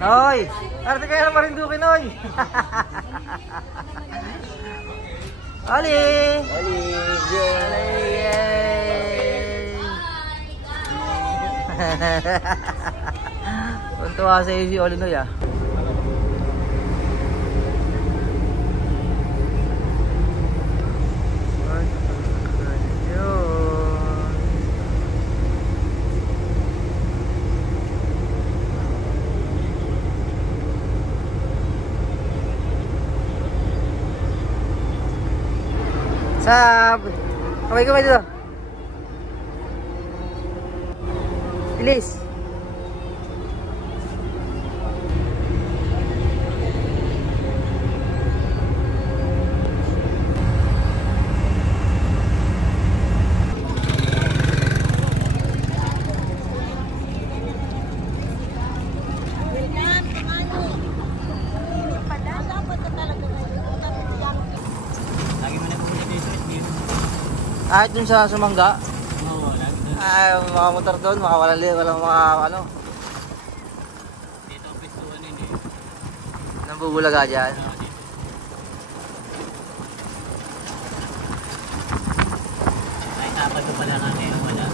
Noy! Arte kayo na Marinduque, Noy! Ali! Ali! Yay! Tuntua sa iyo si Oli, Noy, ah. Sab! Kamay dito. Bilis. Kahit dun sa Sumangga? Oo, lagi doon. Ay, mga motor doon, walang mga ano. Dito, pistuan yun eh. Nambubulaga dyan. Oo, dito. Ay, kapag ko pala nga ngayon wala.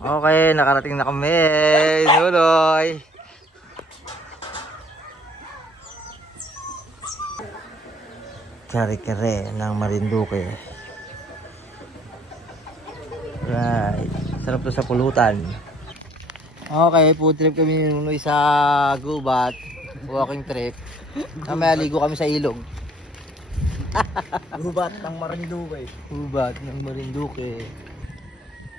Okay, nakarating na kami. Nuloy. Kare-kare ng Marinduque. Right. Sarap to sa pulutan. Okay, food trip kami ni Nunoy sa Gubat. Walking trip. Mamaya ligo kami sa ilog. Gubat ng Marinduque. Gubat ng Marinduque.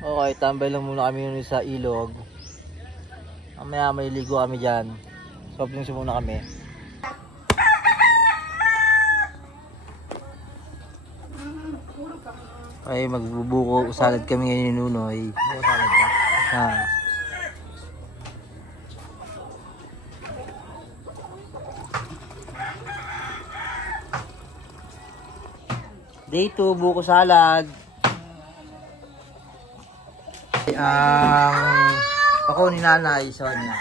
Okay, tambay lang muna kami Nunoy sa ilog. Mamaya may ligo kami dyan. Soft drinks muna kami. Ay, magbubuko salad kami ngayon ni Nunoy. Buko salad ka? Ha. Day 2, buko salad. Ang ako ni Nanay, Sonia.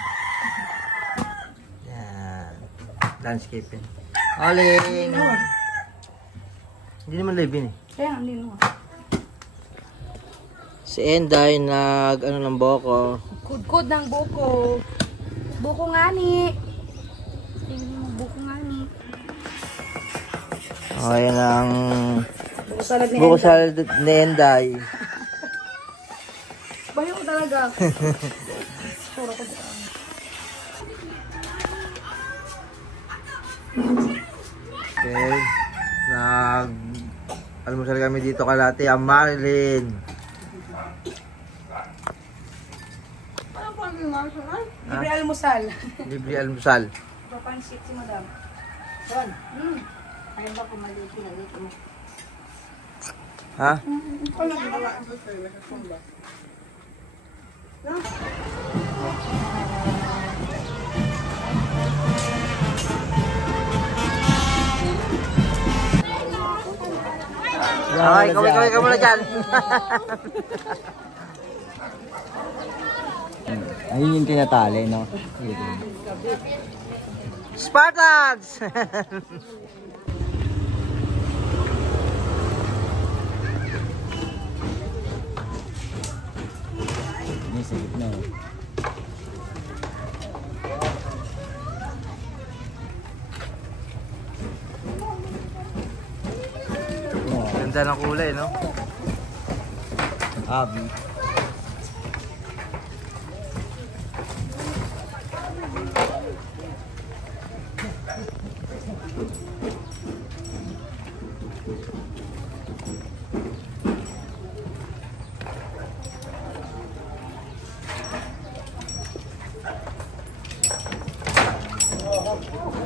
Yan. Landscaping. Oling! Hindi naman live yun eh. Kaya hindi mo. Si Enday nag ano ng boko. Kudkod ng buko. Buko nga ni. Tingnan mo, buko nga ni. Oh, yan ang Buko salad ni buko Enday. salad ni Enday. Bayo ko talaga. Puro ko dyan. Okay. Almusal kami dito kalate ang Marilyn. Ano po ang marshal? Libre almusal. Libre almusal. Papansit si madam. Doon. Ay ba kung maliki na dito mo? Ha? Ano ginawa ang gusto? Okay, kaway ka muna dyan. Ayun yung tinatali, no? Spartans! May sigit na eh. Ganda ng kulay, no? Abi.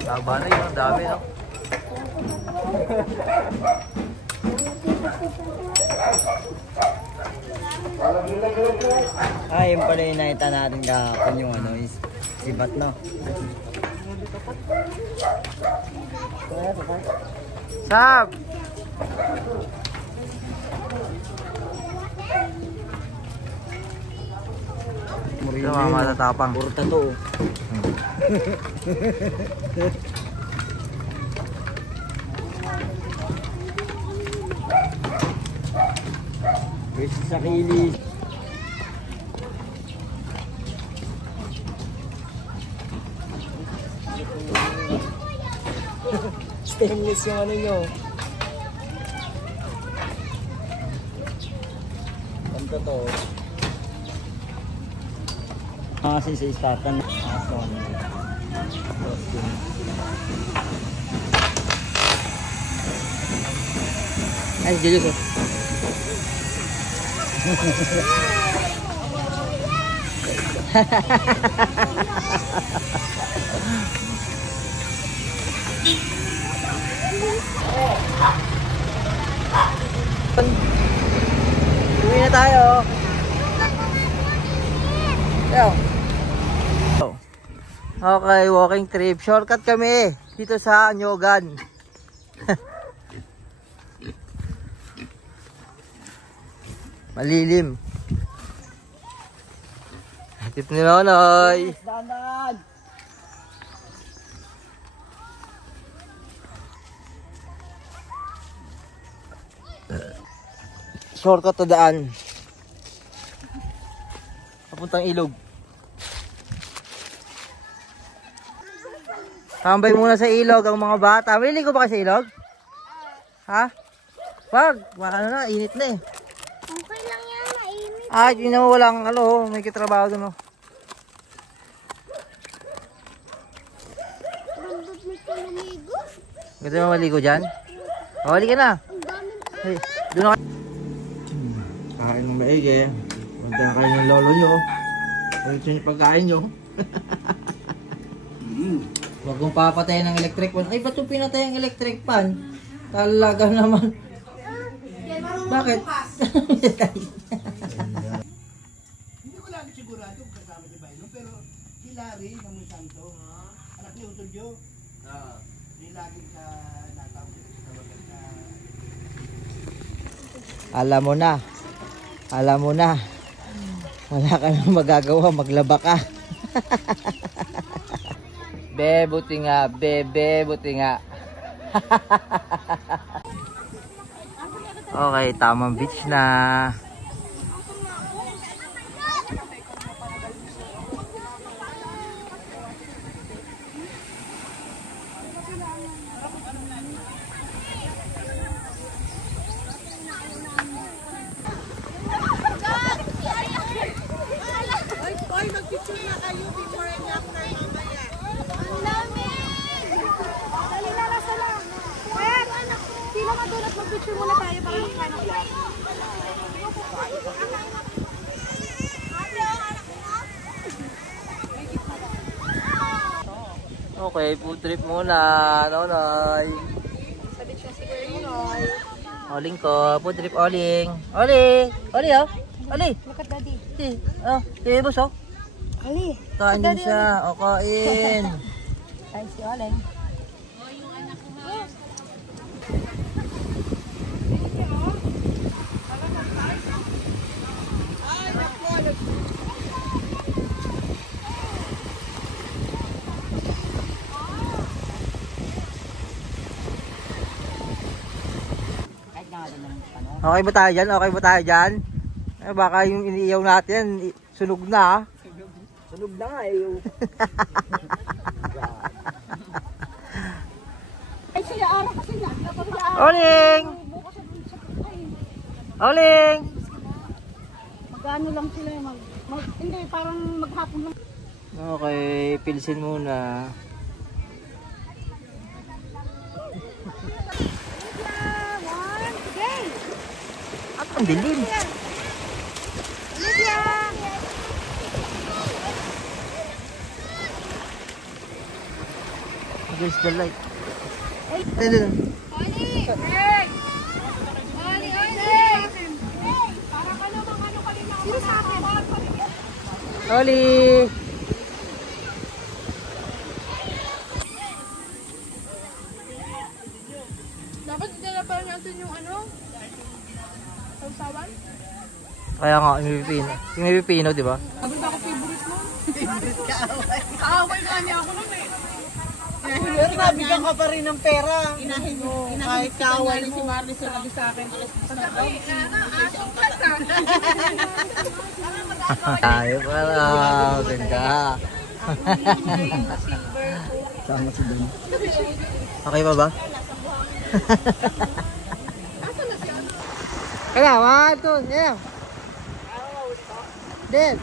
Taba na yun, ang dami, no? Ay, yung pala yung nakita natin kahapon yung ano, is sibat, no? Sab! marino Ito mga matatapang. Puro tato. Pwede sa kilis. Stainless yung ano nyo. Ang totoo. Kasi sa istatan. Ay, Julius. Uwi na tayo. Okay, walking trip. Shortcut kami dito sa Anyogan. Malilim. Tip ni Nonoy. Dahan-dahan! Shortcut to daan. Papuntang ilog. Tambay muna sa ilog ang mga bata. Maliligo ba kayo sa ilog? Ha? Wag. Ano na, init na eh. Okay lang yan, mainit. Ah, hindi na walang ano, may kitrabaho doon oh. Bandot mo ito naligo. Gusto mo maligo dyan? O, halika na. Ang daming Hey, doon ako. Kain ng maigi. Punta na kayo ng lolo nyo. Ulit yung pagkain nyo. Huwag kong papatayin ng electric fan. Ay, ba't yung pinatay ang electric fan? Talaga naman. Bakit? Hindi ko lang sigurado kung kasama si Bailo, pero si Larry ng Monsanto, anak ni Utudyo, si laging sa natawag sa maganda. Alam mo na. Alam mo na. Wala ka nang magagawa. Maglaba ka. Be, buti nga. Bebe, buti nga. Okay, tamang beach na. Ang lamig! Dali na, nasa na. Wait! Sino matulad mag-picture muna tayo para mag-final vlog? Okay, food trip muna. Nonoy. Sa beach na si Kuya Nonoy. Oling ko. Food trip oling. Oli! Oli oh! Oli! Look at daddy. Oh, tibos oh. Ali. Kain din siya. O, kain. Ay, si Oleng. Okay ba tayo dyan? Okay ba tayo dyan? Eh, baka yung iniiyaw natin, sunog na. Sunog na nga eh. Ay, sila ara kasi nga. Oling! Oling! Mag-ano lang sila. Hindi, parang maghapon lang. Okay, pilsin muna. One, go! Ang dilim. Olivia! Where's the light? Oli! Oli! Oli! Para ka namang ano kanina. Sino sa akin? Oli! Dapat dala pa natin yung ano? Sausawan? Kaya nga, yung Pilipino. Yung Pilipino, di ba? Sabi ba ako favorite mo? Kaaway nga niya ako nun eh. Pero nabigyan ka pa rin ng pera. Kahit kaaway mo. Si Marley sinabi sa akin. Tayo pala. Ganda. Sama si Dan. Okay pa ba? Kaya, 1, 2, yeah. Then.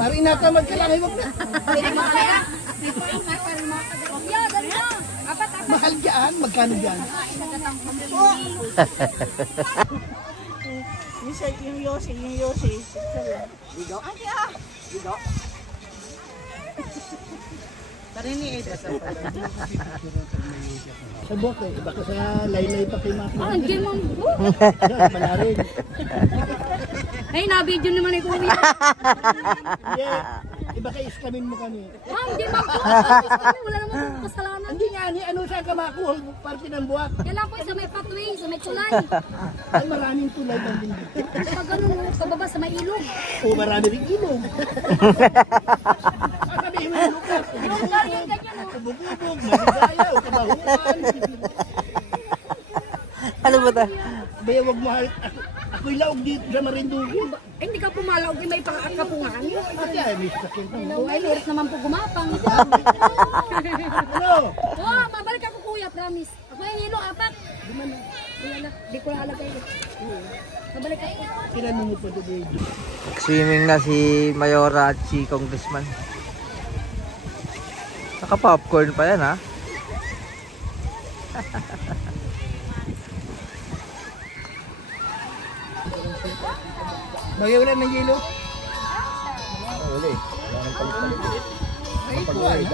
Parang inatamad ka lang. Huwag na. Mahal dyan. Magkano dyan? Yung Yossi. Ligo? Ligo? Sa bote. Baka sa laylay pa kay Maki. Ah, hindi mo. Wala rin. Ay, na-video naman ay kuya. Hindi. Iba kay iskamin mo kami. Ah, hindi mo. Wala namang kasalanan. Hindi nga ni ano siya ka makuha. Parte ng buwak. Kailangan po sa may pathway, sa may tulay. Ay maraming tulay ng dinding. Pag ganun, sa baba, sa may ilog. O marami rin ilog. Sabihin mo yung lugar. Yung ganyan, ganyan. Kubog-kubog. Maligayaw. Kabahuan. Ano ba ta? Baya wag mahal. Ako'y laog dito sa Marinduque. Ay, hindi ka pumalawag, may pangakapungan. Ate ay may sakit na. Oh, ay, lirit naman po gumapang. Ano? Oh, mabalik ako kuya, promise. Ako ay hilo, apat. Di man, di ko nalagay. Mabalik ako. Kinanong mo pa ito dito. Swimming na si Mayora at si Congressman. Naka-popcorn pa yan, ha? Magawala ng yelo? Uli. Ay, kuha na.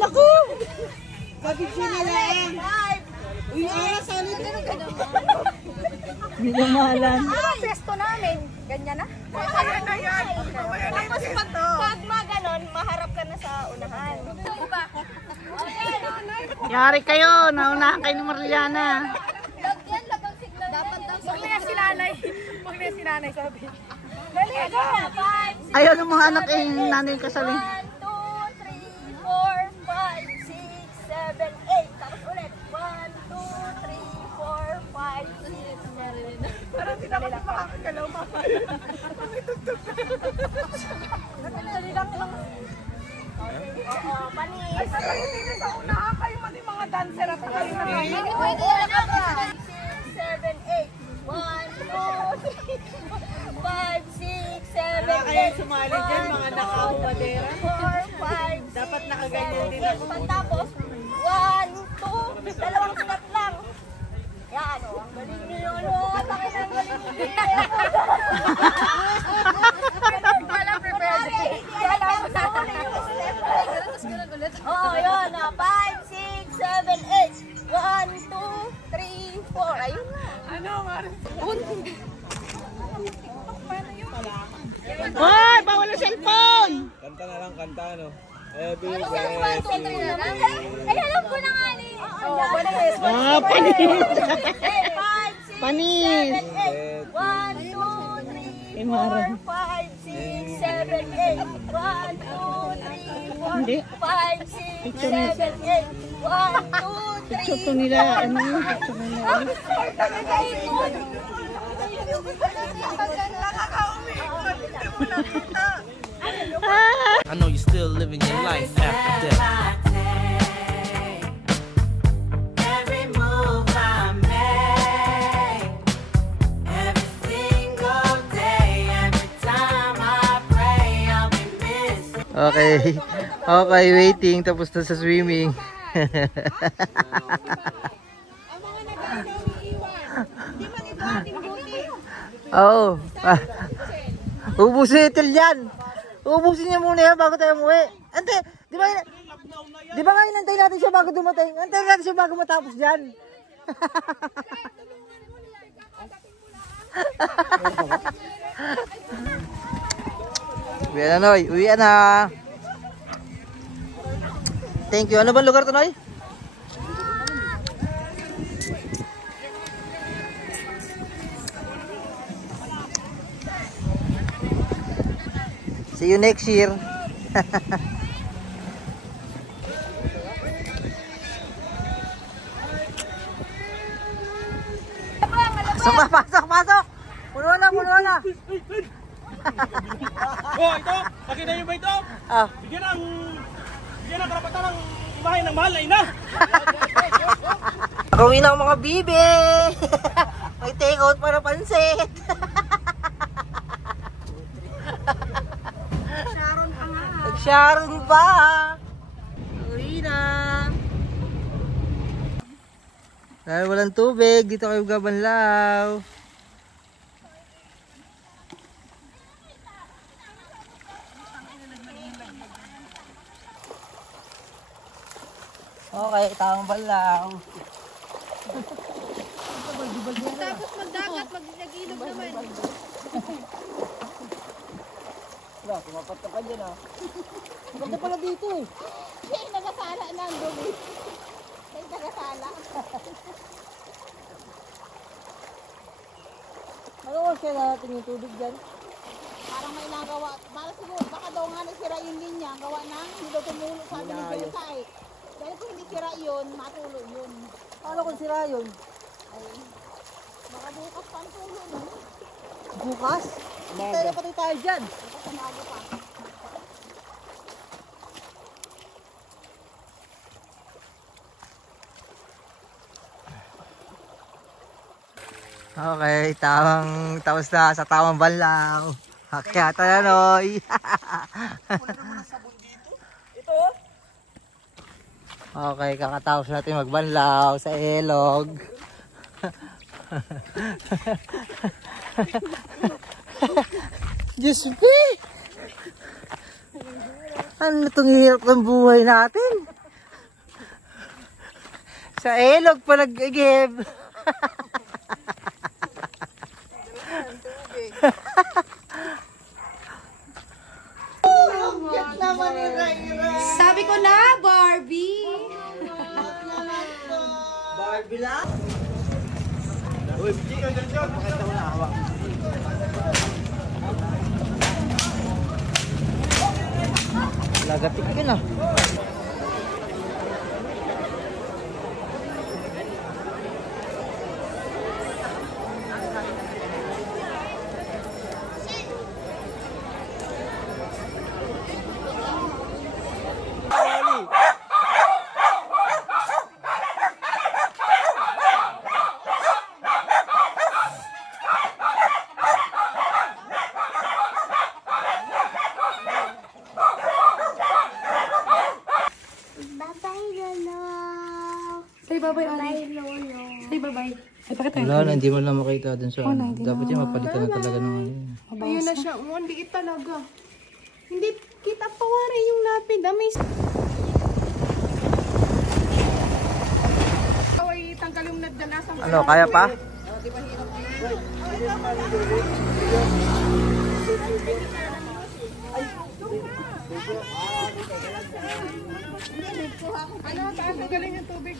Naku! Kapitsi na lang. Uy, aras, ano din? Hindi na mahalan. Pesto namin. Ganyan na? Tapos pag maganon, maharap ka na sa unahan. Yari kayo, naunahan kayo ni Marliana. Dapat daw si nanay. Huwag na si nanay, sabi. Dali, go! Ayaw ng mga anak eh, nanay kasali. 1, 2, 3, 4, 5, 6, 7, 8. Tapos ulit. 1, 2, 3, 4, 5, 6, 7, 8. Parang hindi naman makakagalaw, mama. Dali lang. Oo, panis. Ay, sa hindi na sa unahan kayo man yung mga dancer at kayo na kayo. Pwede yan ako. 6, 7, 8. 1, 2, 3, 5, 6, 7, 8. Kaya sumali dyan, mga nakaubadera. 4, 5, Dapat nakaganyan din ako. Pagtapos, 1, 2, dalawang snap lang. Yan, o. Ang galing niyo, no? Takit ang galing niyo. Wala prepared. Wala ko sa Oo, yun. 5, 6, 7, 8. 1, 2, 3, 4. Ayun na. Ano, Mari? Hoy, bawal ang cellphone! Kanta na lang, kanta ano. Ano sa 1, 2, 3 na lang? Ay, alam ko na nga ni. Panis. Ah, panis. 5, 6, Panis. 7, 8. 1, 2, 3, 4, 5, 6, 7, 8. 1, 2, 3, 4, Hindi. 5, 6, 7, 8. 1, 2, 3, Picture to nila, ano yung picture nila. I know you're still living your life after death. Every move I make, every single day, every time I pray, I'll be missing. Okay. Okay, waiting. Tapos na sa swimming. Ang mga nag-aasaw iiwan. Hindi man ito ating buti. Oo. Ubusin itil yan. Ubusin niya muna yan bago tayo umuwi. Ante, di ba nga inantay natin siya bago dumating? Antayin natin siya bago matapos dyan. Uwian na, Noy. Uwian na. Thank you. Ano bang lugar to, Noy? See you next year. Pasok. Puno na. Oh, ito! Pakita niyo ba ito? Ah. Bigyan ng karapatan ng imahe ng mahal na ina! Gawin ang mga bibe. May take out para pansit. Sharon pa nga. Nag-Sharon pa. Uwi na. Dahil walang tubig, dito kayo gabanlaw. Okay, tamang banlaw. Tapos magdagat, mag-ilog naman. Wala, kumapat ka pa dyan ah. Maganda pala dito eh. Siya yung nagasala na ang dumi. Siya yung nagasala. Ano ko siya natin yung tubig dyan? Parang may nagawa. Para siguro, baka daw nga nasira yung linya. Gawa na, hindi daw tumulo. Sabi ni Josay. Dahil kung hindi sira yun, matulo yun. Paano kung sira yun? Ay, baka bukas pa ang tulo nun. Bukas? Tayo patay tayo dyan. Bukas umaga pa. Okay, tapos na sa tamang banlaw. Akyata na, Noy. Okay, kakatapos natin magbanlaw sa ilog. Diyos me! Ano itong hirap ng buhay natin? Sa ilog pa nag-igib. Sabi ko na, Barbie! Barbie lang? Lagatik ka na. Say bye-bye, Ali. Say bye-bye. Ay, bakit tayo? Wala na, hindi mo na makita dun sa ano. Dapat yung mapalitan na talaga ng ano. Ayun na siya. Hindi talaga. Hindi kita pawari yung lapid. Amis. Ay, tanggal yung nadyanasang. Ano, kaya pa? Ano, taas ang galing yung tubig.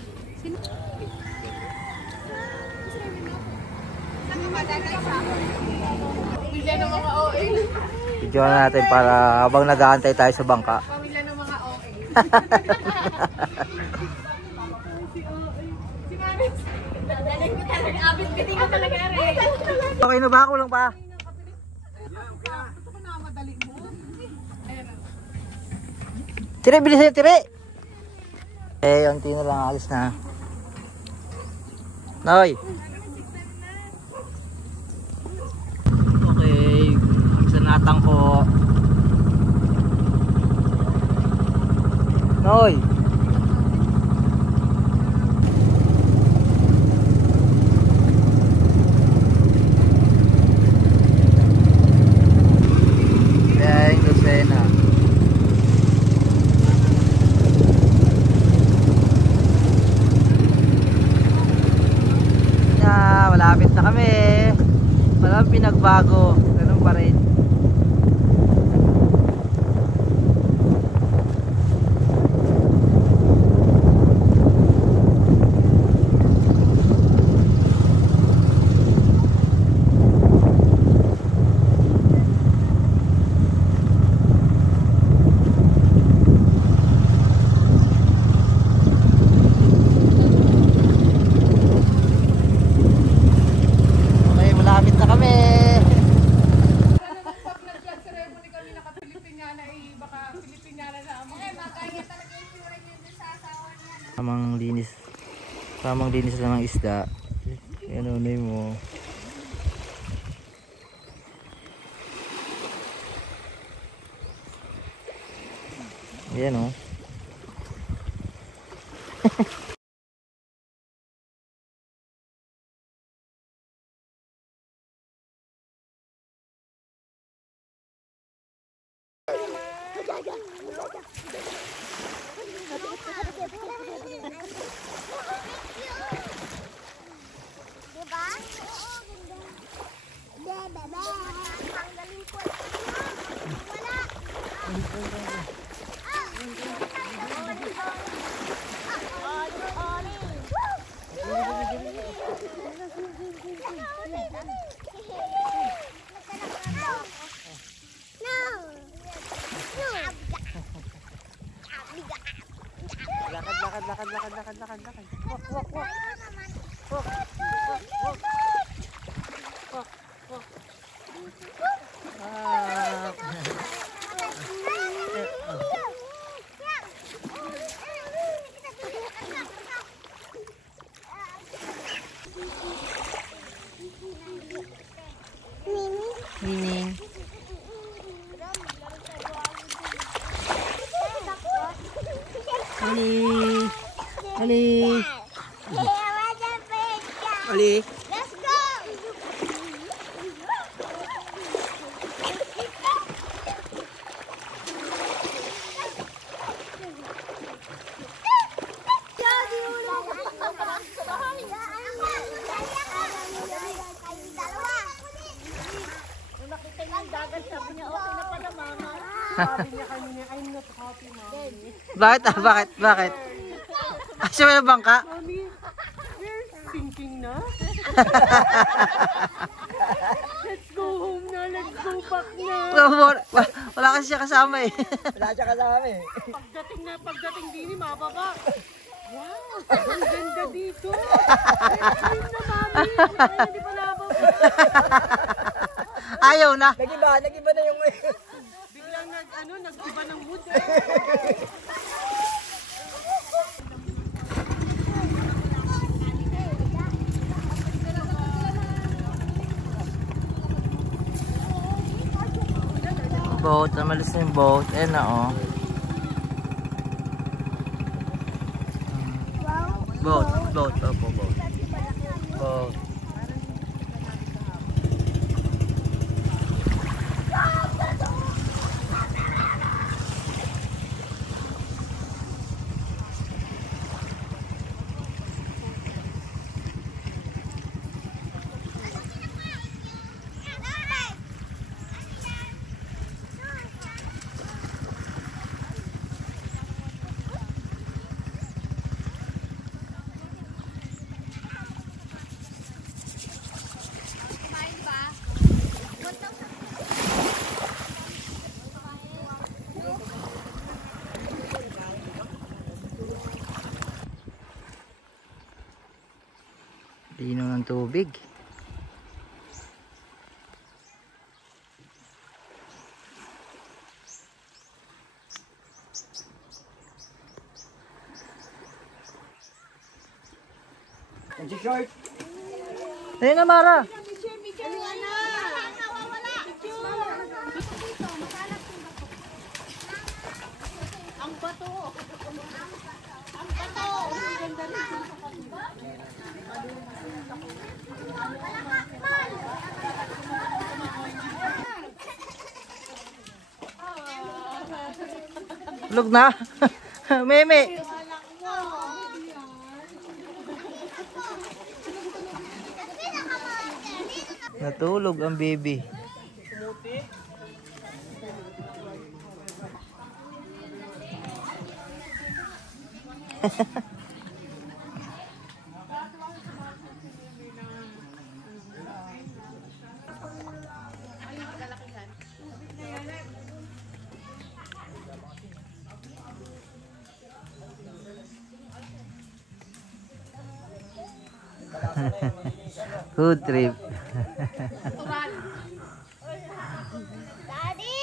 Pamilya ng mga OA. Video na natin para habang nag-aantay tayo sa bangka. Pamilya ng mga OA. Si Maris. Dadaling ko talaga. Abis ka din ko talaga rin. Okay na ba? Kulang pa? Gusto ko na madali mo. Tire, bilis na tire! Eh, unti na lang, alis na. Noy! Okay, sa natang ko. Noy! Walang pinagbago. Ganun pa rin. Okay, malapit na kami. Tamang linis lang ng isda. Yan o, mo. Yan o. Lakad. Walk. Mining. Ali. Let's go! Nung nakita niya yung dagat, sabi niya, okay na pala, mama. Sabi niya kanina, I'm not happy, mommy. Bakit? Asya may bangka? Mommy, we're sinking na. Let's go home na, let's go back na. Wala kasi siya kasama eh. Pagdating din ni mababa. Wow, ang ganda dito. Ayun na, mami. Hindi pa nababa. Ayaw na. Nagiba na yung... Biglang nag-iba ng mood. Boat, namalis na yung boat. Ayan na oh. Boat. Opo, boat. Boat. Linaw ng tubig. Short. Ayun na, Mara. Ang bato. Ang bato. Ang ganda rin. Tulog na. Meme. Natulog ang baby. Food trip. Daddy!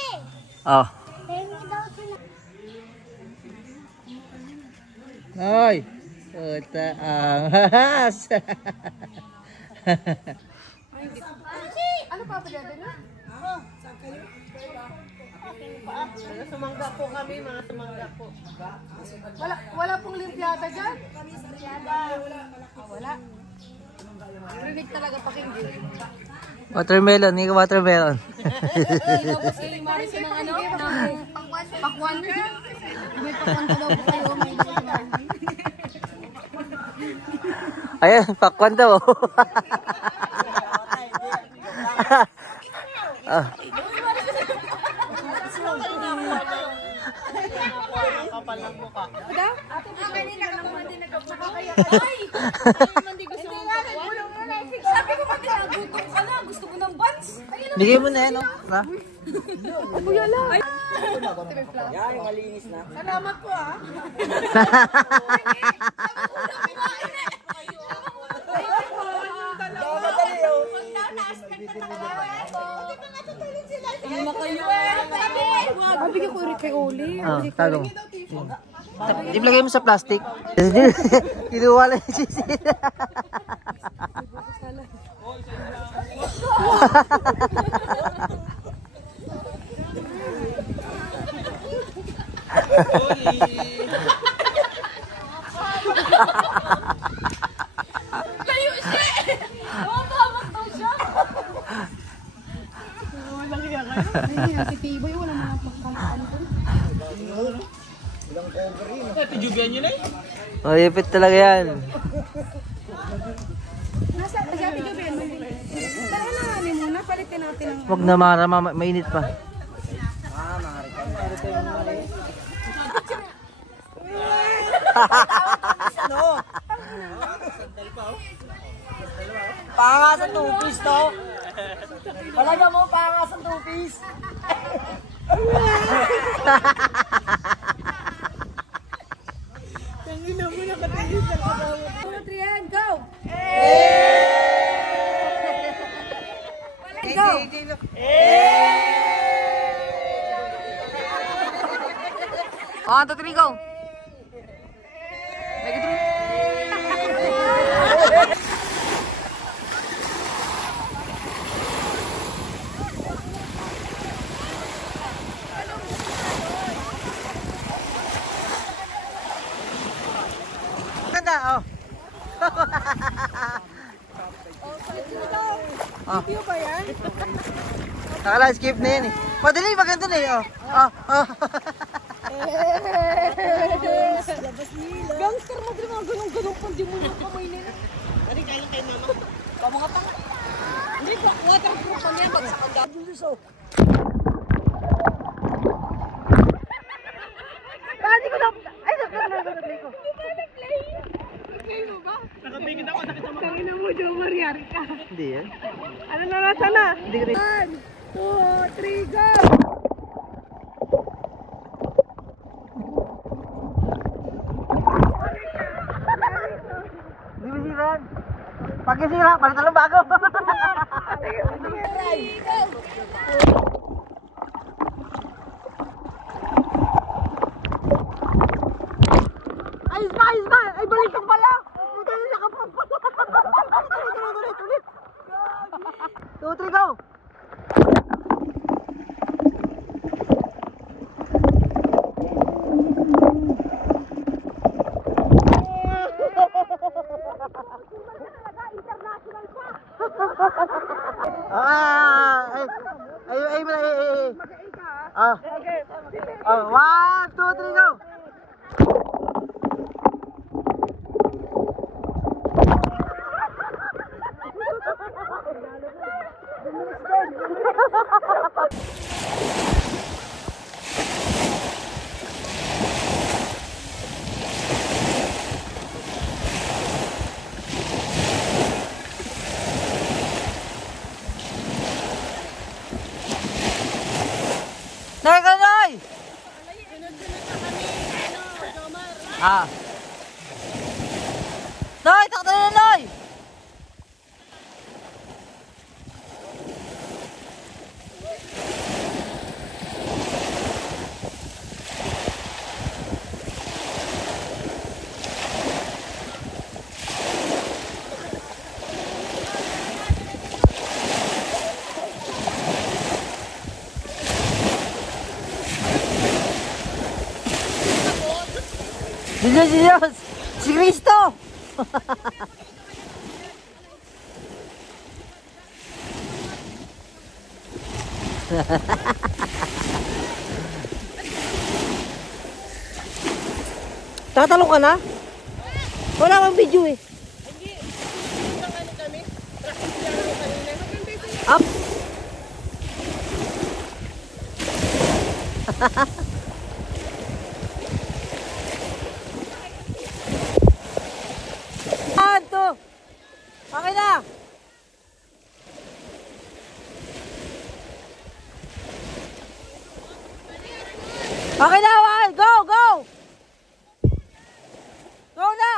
Oh. Tingin daw sila. Hoy. Puta ahas. Ano pa ba dyan? Sumangga po kami, mga sumangga po. Wala pong limpiata dyan? Wala. Rinig talaga pakinggan. Watermelon, hindi ka watermelon. Kasi Maris ng ano? Pakwan. May pakwan ka daw po kayo. May Ayan, pakwan daw. Ah. Kapal ng mukha. kanina ka naman din nakakaya. Ay! Hindi gusto mo pakwan. Sabi ko pati nagutom ka na. Gusto ko ng buns. Bigay mo na yan, no? Ha? Kuya lang. Salamat po ah. Bigyan ko rin kay Oli. Oh, tago mo. Ilagay mo sa plastic. Kinuha lang yung sisi. Kayo siya! Mababag daw siya! Si Tiboy, wala mga pagkakaan ko. Tijubyan nyo na eh. Malipit talaga yan. Nasa, si Ate Joby, tara na namin muna, palitin natin ang... Huwag na marama, mainit pa. Pangasan 2 piece to. Talaga mo, pangasan 2 piece. Tangina mo nakatingin sa kabawa. 1, 3, and go! Go! One, two, three, go! Make it through. Ganda, oh. Oh. Video ba yan? Nakala-skip na yan eh. Madali, maganda na eh. Oh. Oh. Oh. Gangster mo din mga ganun-ganun pang di mo yung kamay nila. Ano kayo kay mama? Pamukha pa. Hindi ko, waterproof kami yan. Magsakag Nakatingin ako, sakit sa mga. Tangina mo, Jo, Mariari ka. Hindi yan. Ano na nasa na? Hindi ka rin. 1, 2, 3, go! Hindi mo siran. Pag sira, palitan ng bago. Ayos ba? Ay, balikan pala. Hindi na nakapagpala. Ulit. 2, 3, go. Ay, ah. 1, 2, 3, go. Nay, kanay! Ah. Nay, takta na, Nay! Diyos! Si Cristo! Tatalong ka na? Wala kang video eh. Up! Okay na! Okay na, Juan! Go! Go! Go na!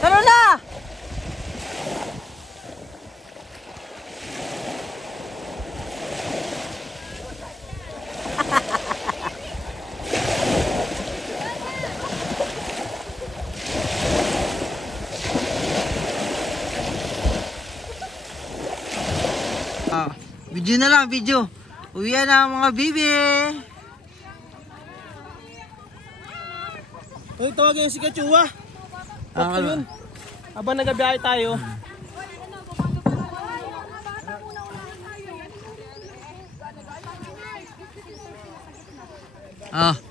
Talo na! Video na lang, video. Uwian na ang mga bibi. Uy, tawagin yung si Kachua. Pati yun. Habang nagabiyahe tayo.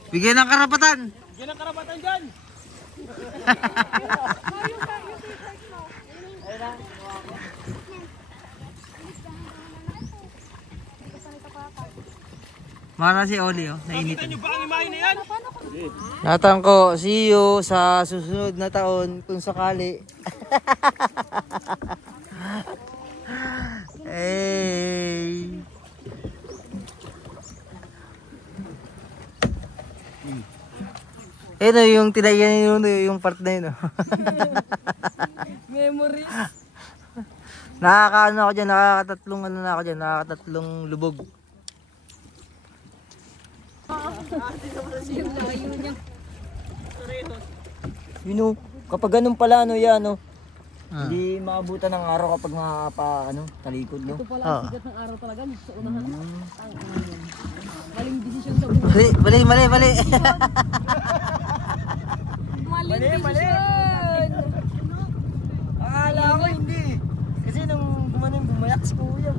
Bigyan ng karapatan. Bigyan ng karapatan dyan. Mara si Oli, oh. Nainit. Nakita nyo ba ang imahe na yan? Natang ko, see you sa susunod na taon kung sakali. Hey. Ito yung tinayan yung part na yun. Memories. Nakakaano ako dyan, nakakatatlong ano na ako dyan, nakakatatlong lubog. Yun o, kapag ganun pala ano yan o, hindi maabutan ng araw kapag talikod no. Ito pala ang sigat ng araw talaga sa unahan. Maling desisyon sa buhay. Mali. Maling desisyon. Akala ko hindi. Kasi nung bumayak si kuya.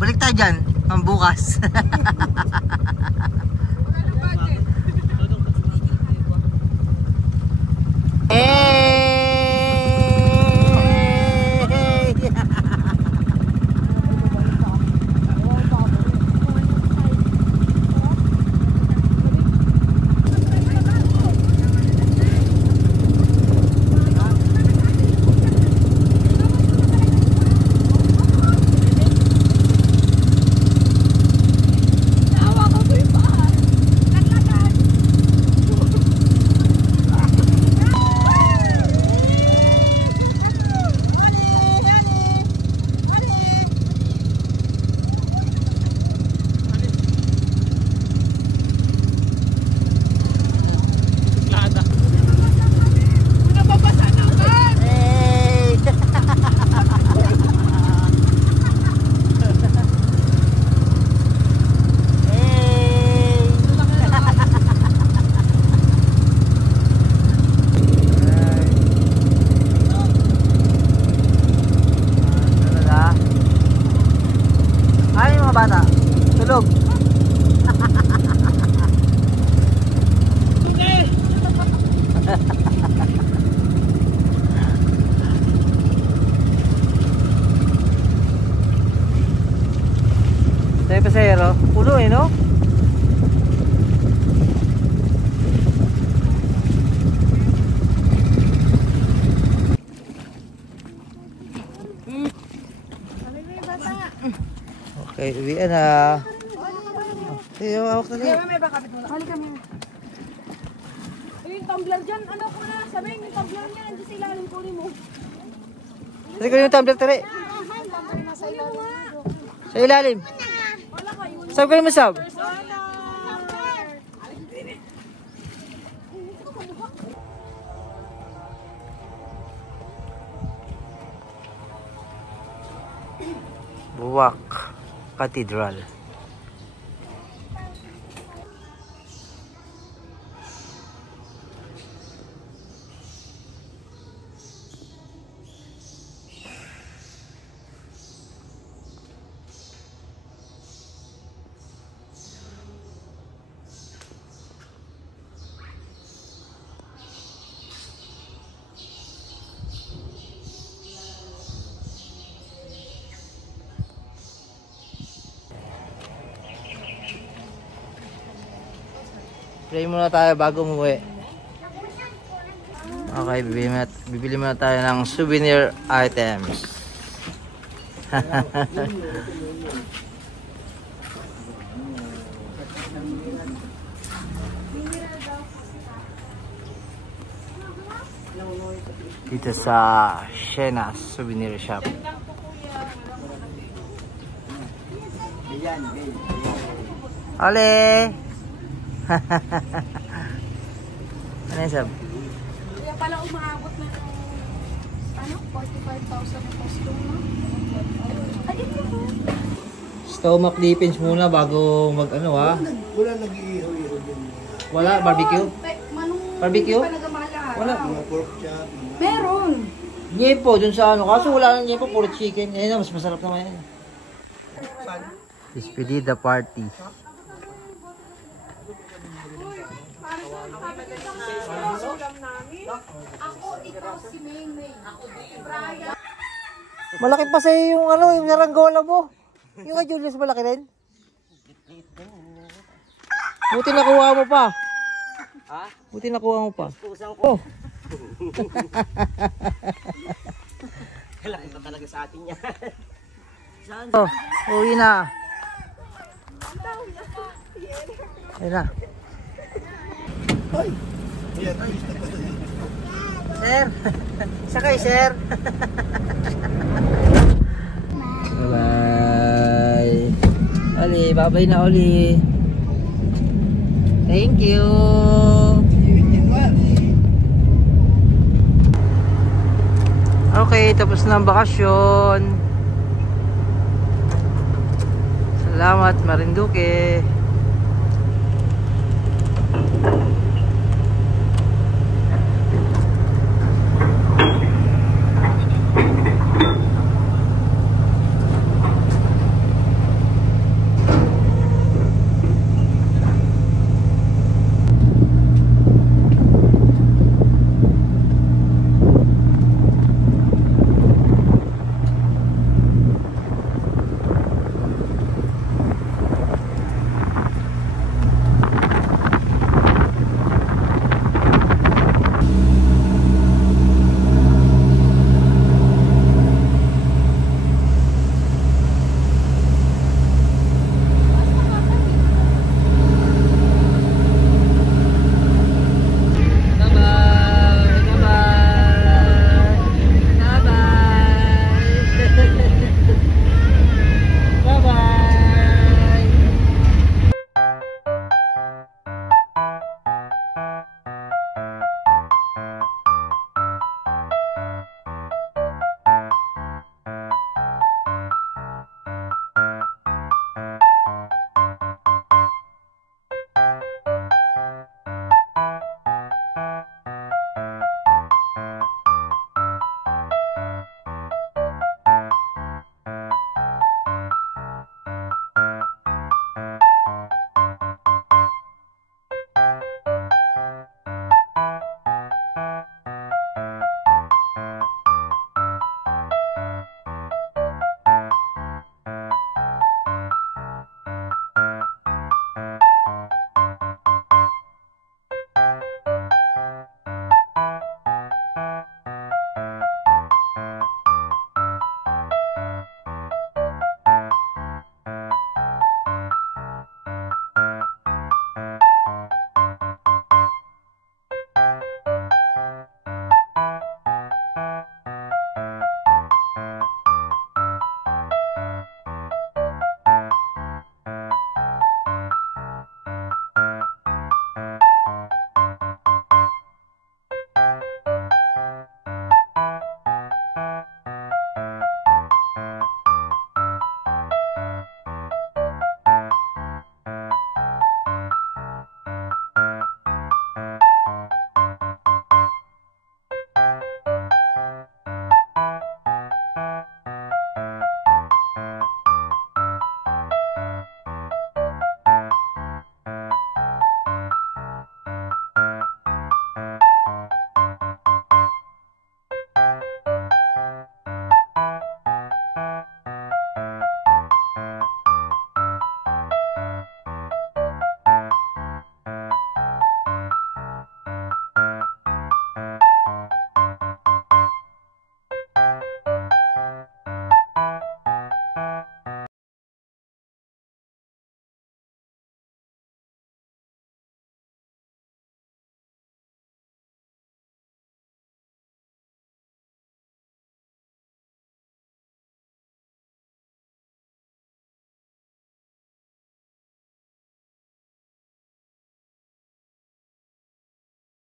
Balik tayo dyan, pambukas. Nawa ko po yung paa. Tulog. Okay. Tayo pasahero. Puno eh, no? Okay, uwian na. Tayo, hawak na rin. Yung tumbler dyan, ano ko na, sabihin yung tumbler niya, nandiyan sa ilalim ko rin mo. Tari ko yung tumbler, tari. Sa ilalim. Sab ka naman, sab. Buwak Cathedral. Play muna tayo bago umuwi. Okay, bibili muna tayo ng souvenir items. Dito sa Shena's Souvenir Shop. Ole! Ano yung sab? Kaya pala umaabot na ng, ano, 45,000 ang costume mo. Ay, ito po. Stomach defense muna bago mag ano ha? Wala nag-iihaw-ihaw din. Wala, barbecue? Barbecue? Wala. Mga pork chop. Meron. Nyepo dun sa ano. Kaso wala nang nyepo, puro chicken. Ayun na, mas masarap naman yan. Despedida party. Malaki pa sa yung ano, yung naranggola mo. Yung kay Julius malaki rin. Buti nakuha mo pa. Ha? Buti nakuha mo pa. Oh. Kailangan pa talaga sa atin yan. Oh, uwi na. Ayun na. Sir. Sakay, sir. Bye-bye. Oli, bye-bye na, Oli. Thank you. Okay, tapos na ang bakasyon. Salamat, Marinduque.